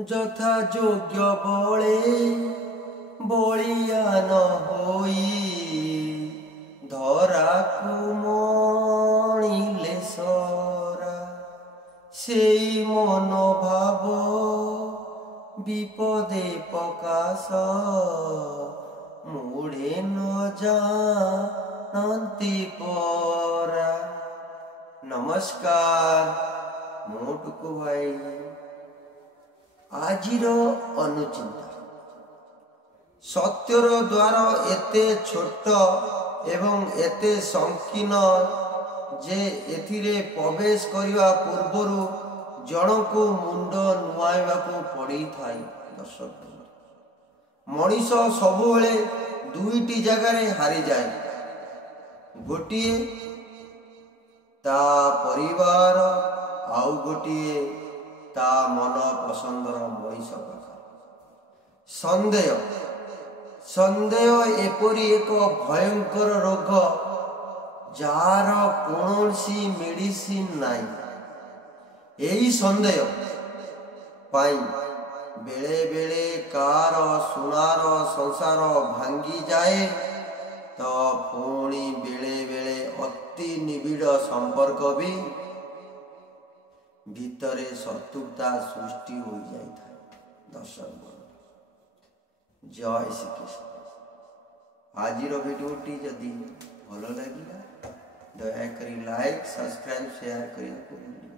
যথা যোগ্য বলে বলিয়া নহই ধরাকু মণিলে সরা সেই মনোভাব বিপদে প্রকাশ মুড়ে ন জানতি পরা। নমস্কার, ମୁଁ ଟୁକୁ ଭାଇ। ଆଜିର ଅନୁଚିନ୍ତା ସତ୍ୟର ଦ୍ୱାର ଏତେ ଛୋଟ ଏବଂ ଏତେ ସଂକୀର୍ଣ୍ଣ ଯେ ଏଥିରେ ପ୍ରବେଶ କରିବା ପୂର୍ବରୁ ଜଣକୁ ମୁଣ୍ଡ ନୁଆଇବାକୁ ପଡ଼ିଥାଏ। ଦର୍ଶକ, ମଣିଷ ସବୁବେଳେ ଦୁଇଟି ଜାଗାରେ ହାରିଯାଏ। ଗୋଟିଏ ତା ପରିବାର, ଆଉ ଗୋଟିଏ ତା ମନ ପସନ୍ଦର ମଣିଷ ପାଖରେ। ସନ୍ଦେହ ଏପରି ଏକ ଭୟଙ୍କର ରୋଗ ଯାହାର କୌଣସି ମେଡିସିନ ନାହିଁ। ଏହି ସନ୍ଦେହ ପାଇଁ ବେଳେ ବେଳେ କାହାର ସୁନାର ସଂସାର ଭାଙ୍ଗିଯାଏ ତ ପୁଣି ବେଳେ ବେଳେ ଅତି ନିବିଡ଼ ସମ୍ପର୍କ ବି ଭିତରେ ଶତ୍ରୁତା ସୃଷ୍ଟି ହୋଇଯାଇଥାଏ। ଦର୍ଶକ, ଜୟ ଶ୍ରୀକୃଷ୍ଣ। ଆଜିର ଭିଡ଼ିଓଟି ଯଦି ଭଲ ଲାଗିଲା ଦୟାକରି ଲାଇକ୍, ସବସ୍କ୍ରାଇବ୍, ସେୟାର କରିବାକୁ ଭୁଲିବେନି।